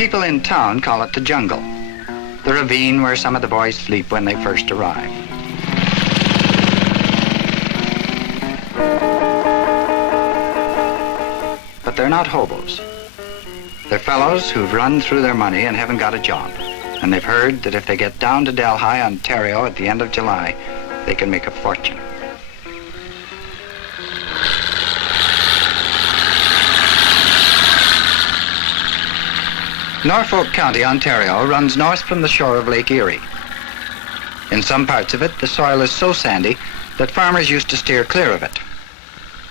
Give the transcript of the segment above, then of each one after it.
People in town call it the jungle, the ravine where some of the boys sleep when they first arrive. But they're not hobos. They're fellows who've run through their money and haven't got a job. And they've heard that if they get down to Delhi, Ontario at the end of July, they can make a fortune. Norfolk County, Ontario, runs north from the shore of Lake Erie. In some parts of it, the soil is so sandy that farmers used to steer clear of it.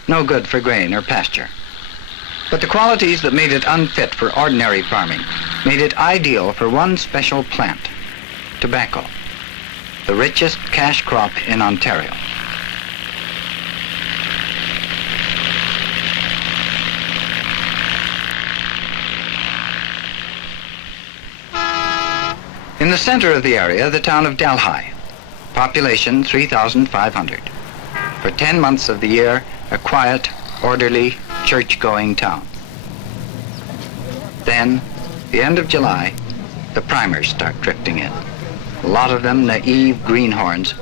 No good for grain or pasture. But the qualities that made it unfit for ordinary farming made it ideal for one special plant, tobacco, the richest cash crop in Ontario. In the center of the area, the town of Delhi, population 3,500. For 10 months of the year, a quiet, orderly, church-going town. Then, the end of July, the primers start drifting in. A lot of them naive greenhorns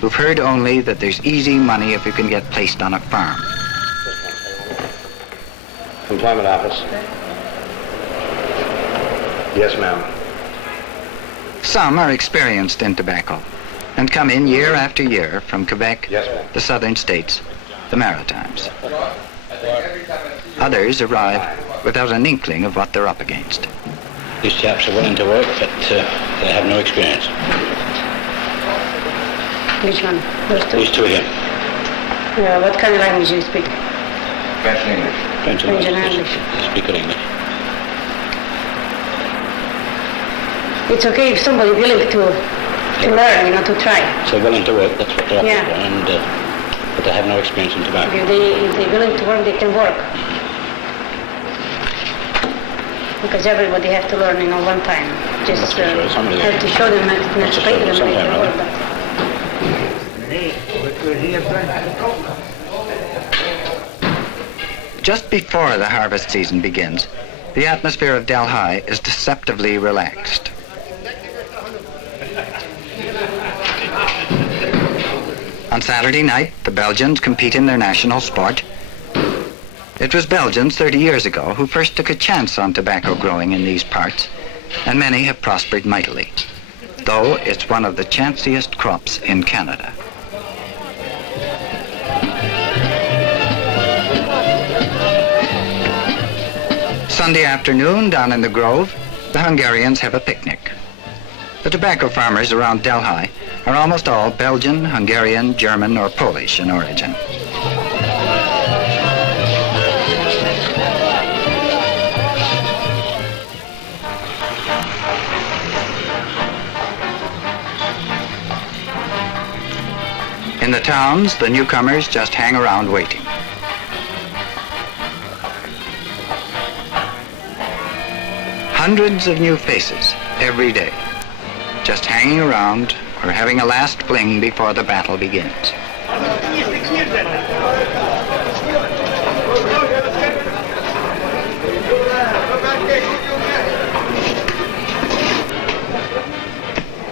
who've heard only that there's easy money if you can get placed on a farm. Employment office. Yes, ma'am. Some are experienced in tobacco and come in year after year from Quebec, Yes, ma'am. the southern states, the Maritimes. Others arrive without an inkling of what they're up against. These chaps are willing to work, but they have no experience. Which one? Those two? These two here. What kind of language do you speak? French and English. French French and English. English. They speak good English. It's okay if somebody willing to learn, to try. So willing to work, that's what they're Yeah. for, and but they have no experience in tobacco. If they're willing to work, they can work. Because everybody has to learn, one time. Just That's for sure. Somebody have to show them and That's for explain sure. them they Sometime, can work. Just before the harvest season begins, the atmosphere of Delhi is deceptively relaxed. On Saturday night, the Belgians compete in their national sport. It was Belgians 30 years ago who first took a chance on tobacco growing in these parts, and many have prospered mightily, though it's one of the chanciest crops in Canada. Sunday afternoon, down in the Grove, the Hungarians have a picnic. The tobacco farmers around Delhi are almost all Belgian, Hungarian, German, or Polish in origin. In the towns, the newcomers just hang around waiting. Hundreds of new faces every day, just hanging around or having a last fling before the battle begins.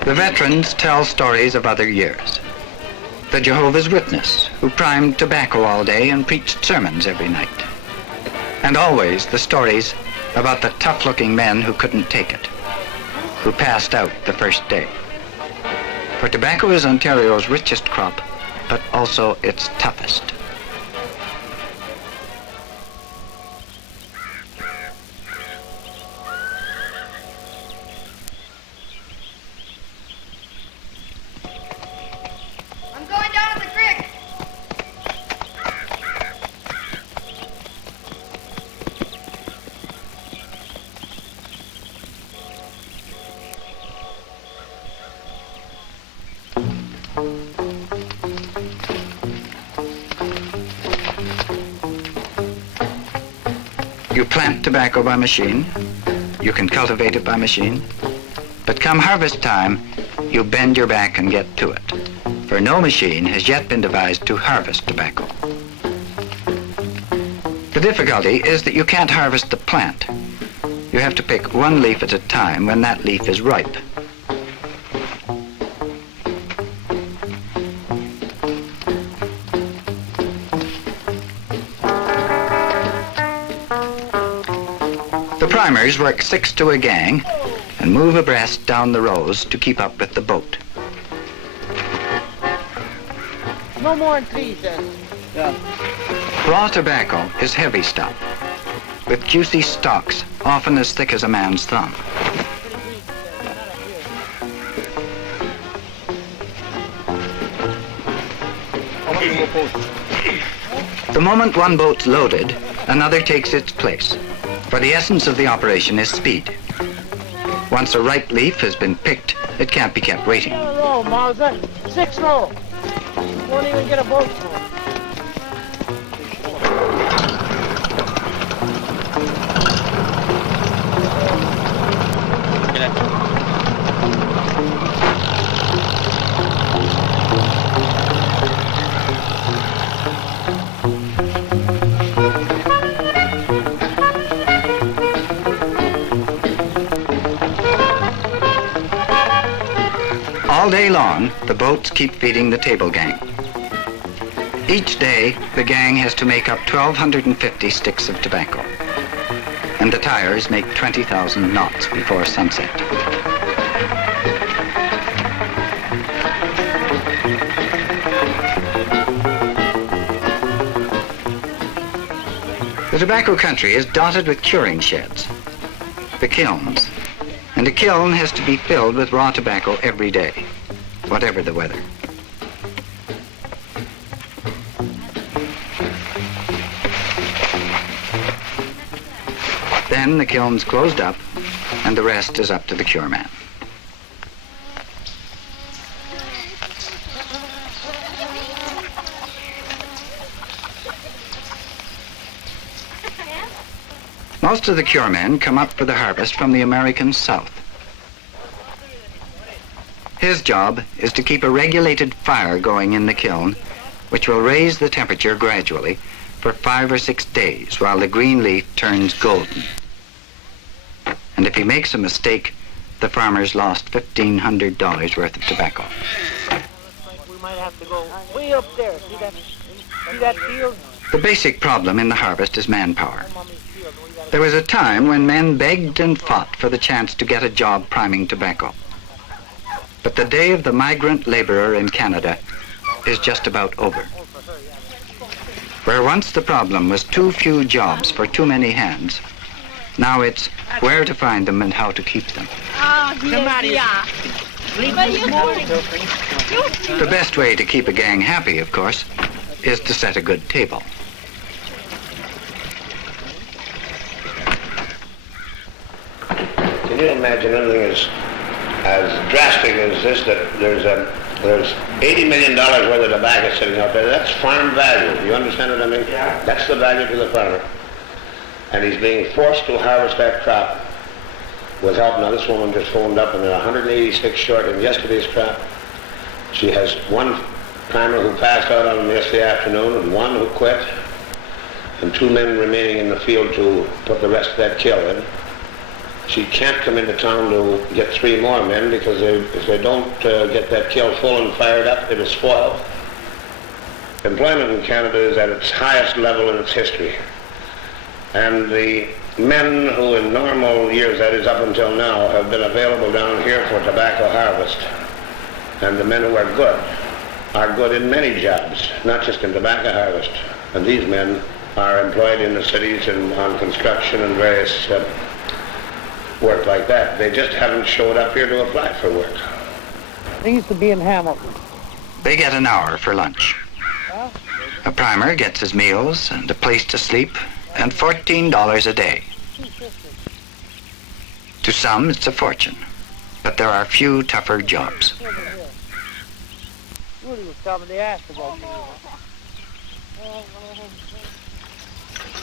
The veterans tell stories of other years. The Jehovah's Witness, who primed tobacco all day and preached sermons every night. And always the stories about the tough-looking men who couldn't take it, who passed out the first day. For tobacco is Ontario's richest crop, but also its toughest. I'm going down to the creek. You plant tobacco by machine, you can cultivate it by machine, but come harvest time, you bend your back and get to it, for no machine has yet been devised to harvest tobacco. The difficulty is that you can't harvest the plant. You have to pick one leaf at a time when that leaf is ripe. The primers work 6 to a gang and move abreast down the rows to keep up with the boat. No more than 3 cents. Raw tobacco is heavy stuff, with juicy stalks often as thick as a man's thumb. The moment one boat's loaded, another takes its place, for the essence of the operation is speed. Once a ripe leaf has been picked, it can't be kept waiting. Roll, Mauser. 6 roll. Won't even get a boat for it. All day long, the boats keep feeding the table gang. Each day, the gang has to make up 1,250 sticks of tobacco, and the tires make 20,000 knots before sunset. The tobacco country is dotted with curing sheds, the kilns, and a kiln has to be filled with raw tobacco every day, whatever the weather. Then the kiln's closed up, and the rest is up to the cure man. Most of the cure men come up for the harvest from the American South. His job is to keep a regulated fire going in the kiln, which will raise the temperature gradually for 5 or 6 days while the green leaf turns golden. And if he makes a mistake, the farmer's lost $1,500 worth of tobacco. We might have to go way up there. See that field? The basic problem in the harvest is manpower. There was a time when men begged and fought for the chance to get a job priming tobacco. But the day of the migrant laborer in Canada is just about over. Where once the problem was too few jobs for too many hands, now it's where to find them and how to keep them. The best way to keep a gang happy, of course, is to set a good table. Can you imagine anything as drastic as this, that there's $80 million worth of tobacco sitting out there? That's farm value. You understand what I mean? Yeah. That's the value to the farmer. And he's being forced to harvest that crop with help. Now, this woman just phoned up and they're 186 short in yesterday's crop. She has one primer who passed out on him yesterday afternoon and one who quit, and 2 men remaining in the field to put the rest of that kill in. She can't come into town to get 3 more men because if they don't get that kill full and fired up, it'll spoil. Employment in Canada is at its highest level in its history. And the men who in normal years, that is up until now, have been available down here for tobacco harvest. And the men who are good in many jobs, not just in tobacco harvest. And these men are employed in the cities and on construction and various work like that. They just haven't showed up here to apply for work. They used to be in Hamilton. They get an hour for lunch. A primer gets his meals and a place to sleep and $14 a day. To some, it's a fortune, but there are few tougher jobs. Woody was coming, they asked about me.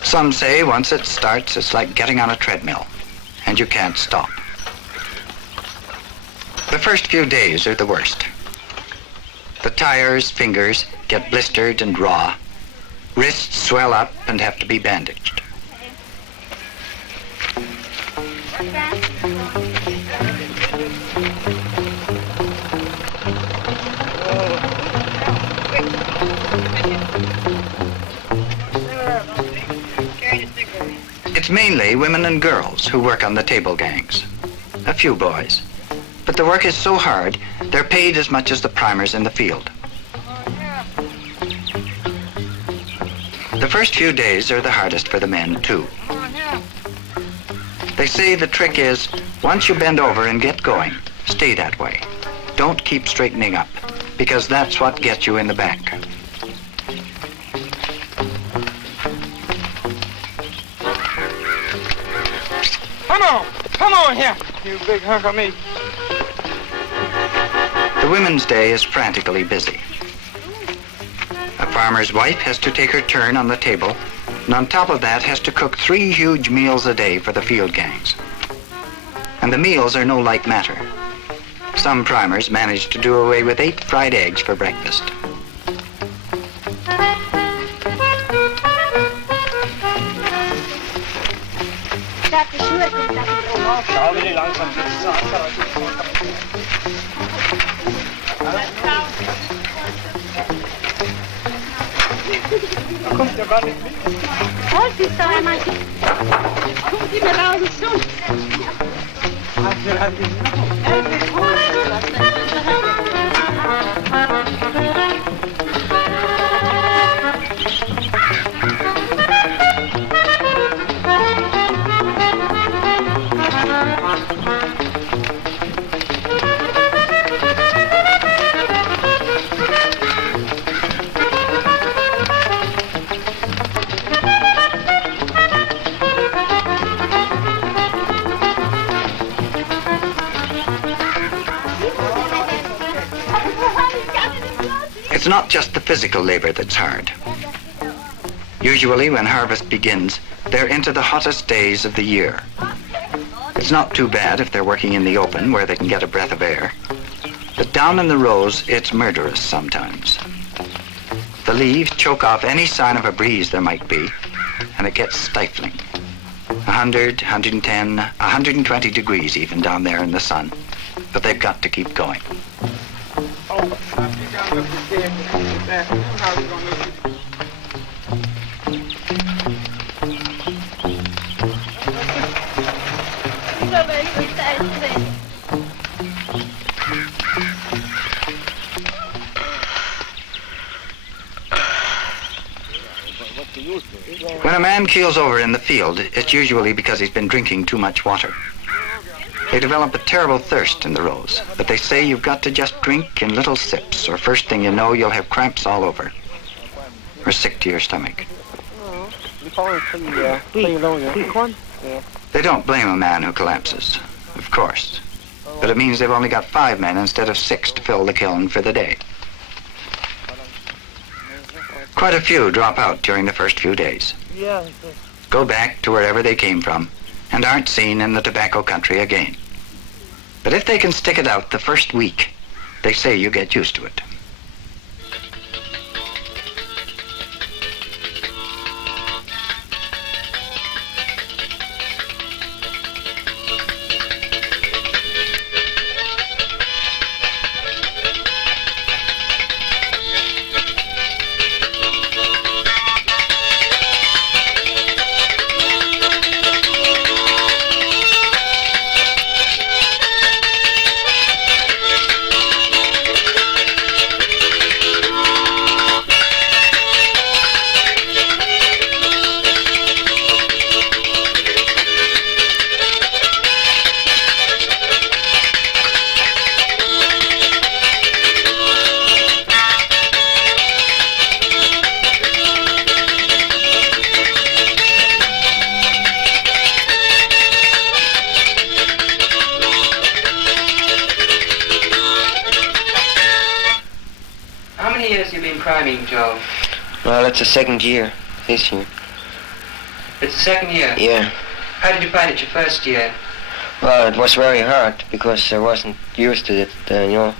Some say once it starts, it's like getting on a treadmill, and you can't stop. The first few days are the worst. The tires, fingers get blistered and raw. Wrists swell up and have to be bandaged. It's mainly women and girls who work on the table gangs. A few boys. But the work is so hard, they're paid as much as the primers in the field. The first few days are the hardest for the men, too. They say the trick is, once you bend over and get going, stay that way. Don't keep straightening up, because that's what gets you in the back. Come on here, you big hunk of meat. The women's day is frantically busy. A farmer's wife has to take her turn on the table, and on top of that has to cook 3 huge meals a day for the field gangs. And the meals are no light matter. Some primers manage to do away with 8 fried eggs for breakfast. Halt dich doch einmal. Guck die mir raus zu. It's not just the physical labor that's hard. Usually when harvest begins, they're into the hottest days of the year. It's not too bad if they're working in the open where they can get a breath of air. But down in the rows, it's murderous sometimes. The leaves choke off any sign of a breeze there might be, and it gets stifling. 100, 110, 120 degrees even down there in the sun. But they've got to keep going. When a man keels over in the field, it's usually because he's been drinking too much water. They develop a terrible thirst in the rows, but they say you've got to just drink in little sips, or first thing you know, you'll have cramps all over, or sick to your stomach. They don't blame a man who collapses, of course, but it means they've only got 5 men instead of 6 to fill the kiln for the day. Quite a few drop out during the first few days. Go back to wherever they came from and aren't seen in the tobacco country again. But if they can stick it out the first week, they say you get used to it. Priming, Joe? Well, it's the 2nd year, this year. It's the 2nd year? Yeah. How did you find it your first year? Well, it was very hard because I wasn't used to it, you know.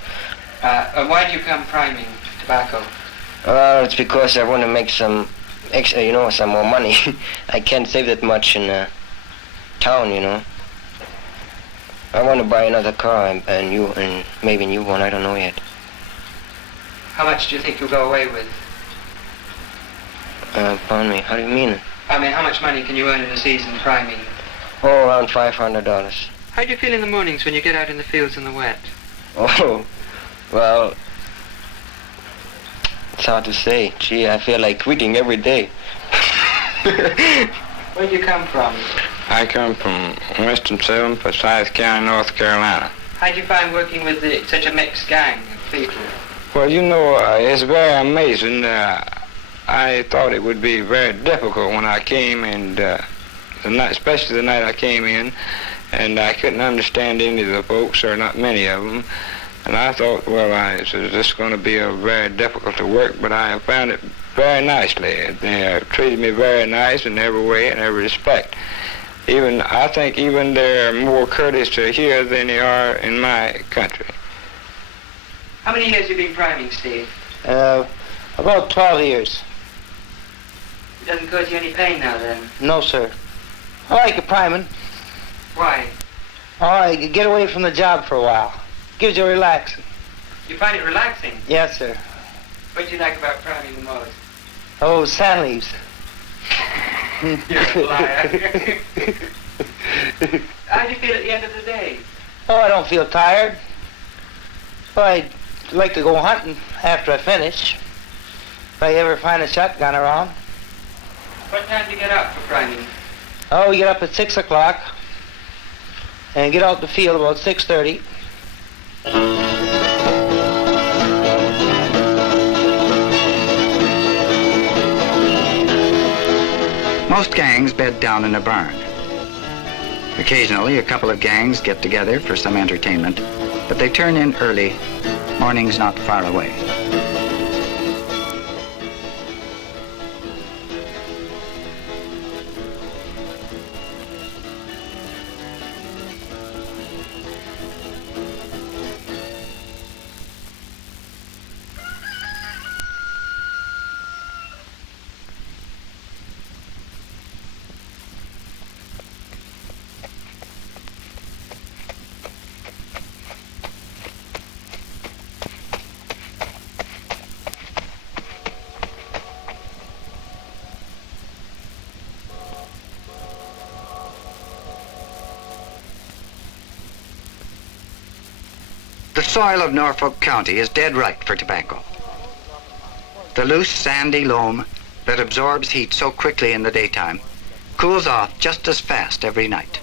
Why did you come priming tobacco? Well, it's because I want to make some extra, you know, some more money. I can't save that much in town, you know. I want to buy another car and maybe a new one, I don't know yet. How much do you think you'll go away with? Pardon me, how do you mean? I mean, how much money can you earn in a season priming? Oh, around $500. How do you feel in the mornings when you get out in the fields in the wet? Oh, well, it's hard to say. Gee, I feel like quitting every day. Where do you come from? I come from Winston-Salem, Forsyth County, North Carolina. How do you find working with such a mixed gang of people? Well, you know, it's very amazing. I thought it would be very difficult when I came, and especially the night I came in, and I couldn't understand any of the folks, or not many of them. And I thought, well, this is going to be very difficult to work, but I found it very nicely. They treated me very nice in every way, in every respect. I think even they're more courteous here than they are in my country. How many years have you been priming, Steve? About 12 years. It doesn't cause you any pain now, then? No, sir. I like the priming. Why? Oh, you get away from the job for a while. Gives you relaxing. You find it relaxing? Yes, sir. What do you like about priming the most? Oh, sand leaves. You're a liar. How do you feel at the end of the day? Oh, I don't feel tired. Well, I'd like to go hunting after I finish. If I ever find a shotgun around. What time do you get up for priming? Oh, we get up at 6 o'clock and get out the field about 6:30. Most gangs bed down in a barn. Occasionally, a couple of gangs get together for some entertainment, but they turn in early, morning's not far away. The soil of Norfolk County is dead right for tobacco. The loose, sandy loam that absorbs heat so quickly in the daytime cools off just as fast every night.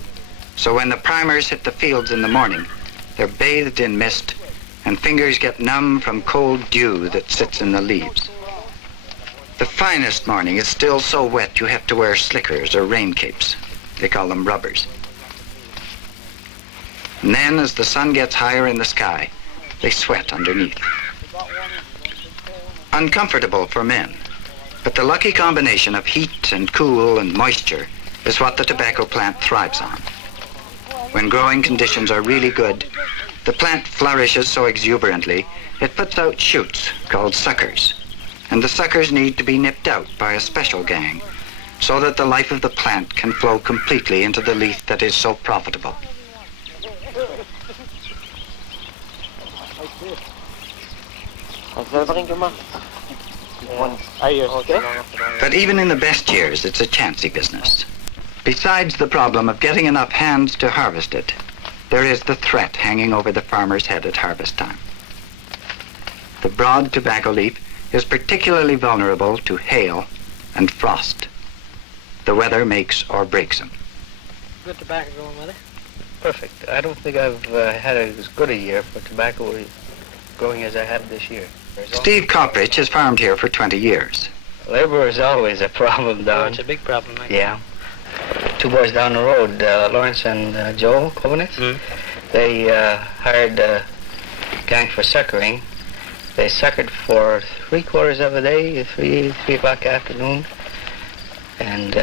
So when the primers hit the fields in the morning, they're bathed in mist and fingers get numb from cold dew that sits in the leaves. The finest morning is still so wet you have to wear slickers or rain capes. They call them rubbers. And then, as the sun gets higher in the sky, they sweat underneath. Uncomfortable for men, but the lucky combination of heat and cool and moisture is what the tobacco plant thrives on. When growing conditions are really good, the plant flourishes so exuberantly, it puts out shoots called suckers. And the suckers need to be nipped out by a special gang, so that the life of the plant can flow completely into the leaf that is so profitable. But even in the best years, it's a chancy business. Besides the problem of getting enough hands to harvest it, there is the threat hanging over the farmer's head at harvest time. The broad tobacco leaf is particularly vulnerable to hail and frost. The weather makes or breaks them. Good tobacco going with it. Perfect. I don't think I've had as good a year for tobacco growing as I have this year. Steve Coppridge has farmed here for 20 years. Labor is always a problem down. It's a big problem. Yeah. Two boys down the road, Lawrence and Joe Kovanitz, they hired a gang for suckering. They suckered for 3/4 of a day, 3 o'clock afternoon, and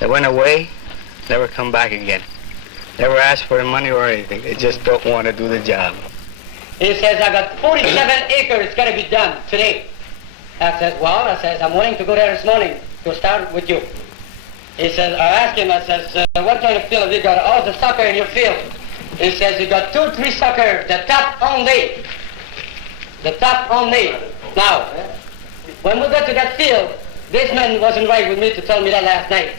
they went away, never come back again. Never asked for money or anything. They just don't want to do the job. He says, I got 47 acres, it's got to be done today. I says, well, I'm willing to go there this morning to start with you. He says, I asked him, I says, what kind of field have you got? Oh, the sucker in your field. He says, you got 2, 3 suckers, the top only. The top only. Now, when we got to that field, This man wasn't right with me to tell me that last night.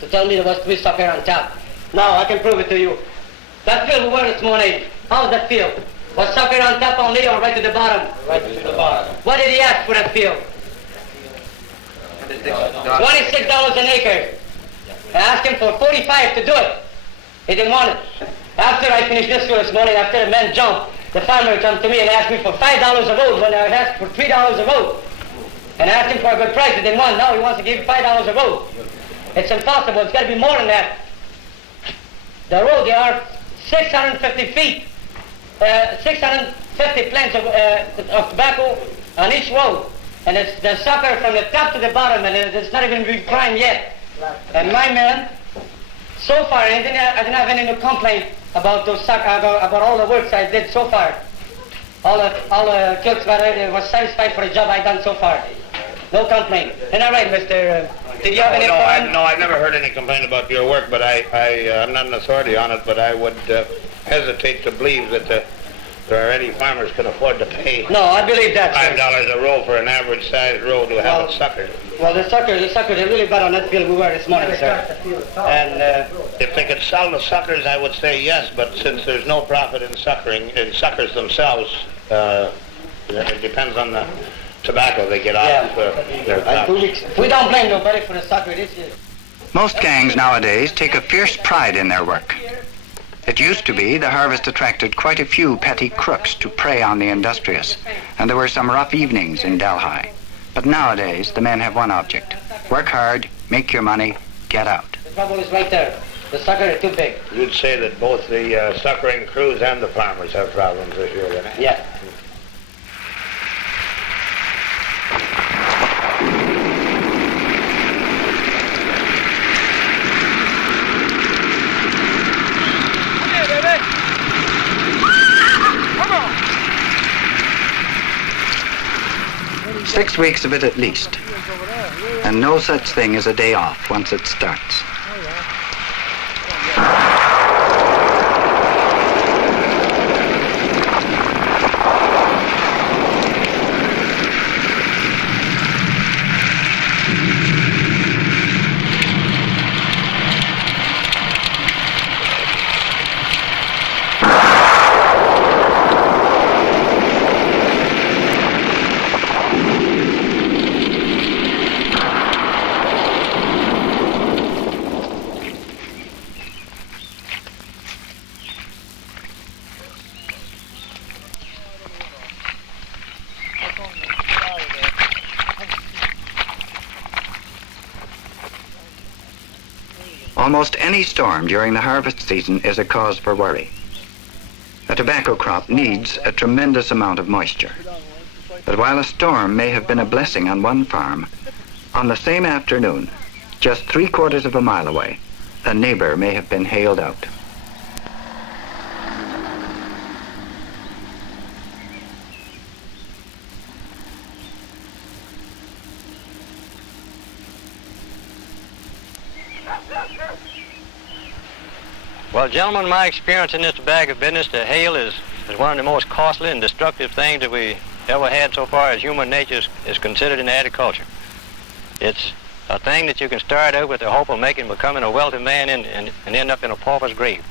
To tell me there was three sucker on top. Now I can prove it to you. That field we were this morning, how's that field? Was sucker on top only or right to the bottom? Right to the bottom. What did he ask for that field? $26 an acre. I asked him for 45 to do it. He didn't want it. After I finished this field this morning, after the man jumped, the farmer jumped to me and asked me for $5 a vote when I asked for $3 a vote. And I asked him for a good price. He didn't want it. Now he wants to give $5 a vote. It's impossible. It's got to be more than that. The road, there are 650 feet, 650 plants of tobacco on each road. And it's the sucker from the top to the bottom, and it's not even been primed yet. And my man, so far, I didn't have any complaint about those about all the works I did so far. All the clerks was satisfied for the job I done so far. No complaint. Isn't that right, Mr. Did you have any complaint? No, I've never heard any complaint about your work, but I'm not an authority on it, but I would hesitate to believe that there are any farmers can afford to pay No, I believe that, sir. $5 a row for an average sized row to have it suckered. Well, the suckers, they really bad on that field we were this morning, sir. And if they could sell the suckers, I would say yes, but since there's no profit in suckers themselves, it depends on the tobacco they get off their crops. We don't blame nobody for the sucker this year. Most gangs nowadays take a fierce pride in their work. It used to be the harvest attracted quite a few petty crooks to prey on the industrious, and there were some rough evenings in Delhi. But nowadays, the men have one object: work hard, make your money, get out. The trouble is right there. The sucker is too big. You'd say that both the suckering crews and the farmers have problems this year, then? Yeah. 6 weeks of it at least, and no such thing as a day off once it starts. Almost any storm during the harvest season is a cause for worry. A tobacco crop needs a tremendous amount of moisture. But while a storm may have been a blessing on one farm, on the same afternoon, just 3/4 of a mile away, a neighbor may have been hailed out. Well, gentlemen, my experience in this tobacco business, the hail is one of the most costly and destructive things that we ever had so far as human nature is considered in agriculture. It's a thing that you can start out with the hope of becoming a wealthy man and end up in a pauper's grave.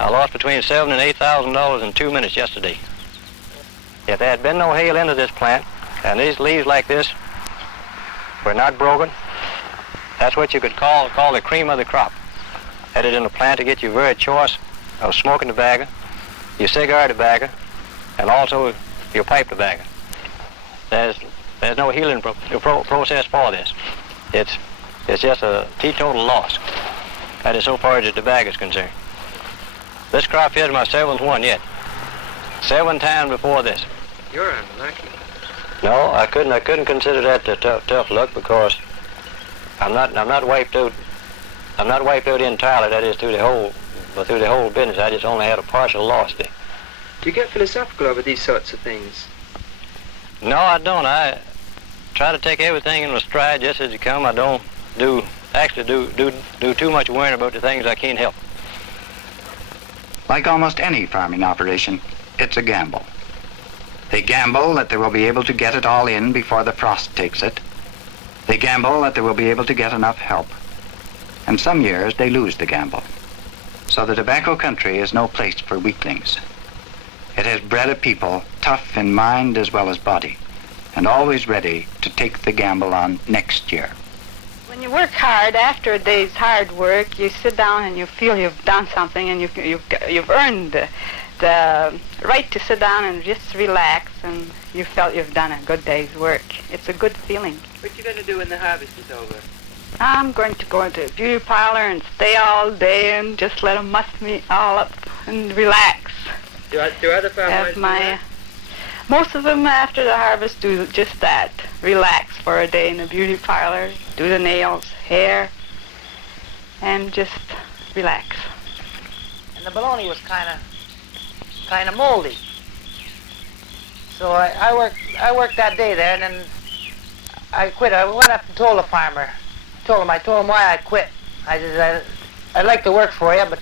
I lost between $7,000 and $8,000 in 2 minutes yesterday. If there had been no hail into this plant, and these leaves like this were not broken, that's what you could call the cream of the crop. Had it in the plant to get your very choice of smoking tobacco, your cigar tobacco, and also your pipe tobacco. There's no healing process for this. It's just a teetotal loss. That is so far as the tobacco is concerned. This crop here is my 7th one yet. 7 times before this. You're unlucky. No, I couldn't consider that tough luck because I'm not wiped out. I'm not wiped out entirely, that is, through the whole business. I just only had a partial loss there. Do you get philosophical over these sorts of things? No, I don't. I try to take everything in my stride just as it come. I don't do too much worrying about the things I can't help. Like almost any farming operation, it's a gamble. They gamble that they will be able to get it all in before the frost takes it. They gamble that they will be able to get enough help. And some years they lose the gamble. So the tobacco country is no place for weaklings. It has bred a people tough in mind as well as body, and always ready to take the gamble on next year. When you work hard, after a day's hard work, you sit down and you feel you've done something, and you've earned the right to sit down and just relax, and you felt you've done a good day's work. It's a good feeling. What you going to do when the harvest is over? I'm going to go into a beauty parlor and stay all day and just let them muss me all up and relax. Do other farmers do that? Most of them after the harvest do just that. Relax for a day in the beauty parlor, do the nails, hair, and just relax. And the bologna was kind of moldy. So I worked that day there, and then I quit. I went up and told the farmer. I told him why I quit. I said, I'd like to work for you, but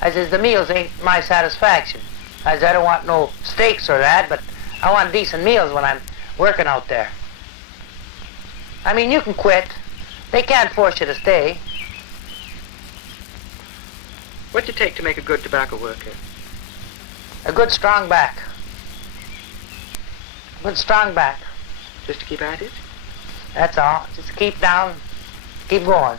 I says the meals ain't my satisfaction. I said, I don't want no steaks or that, but I want decent meals when I'm working out there. I mean, you can quit. They can't force you to stay. What's it take to make a good tobacco worker? A good strong back. Good strong back. Just to keep at it? That's all. Just keep down, keep going.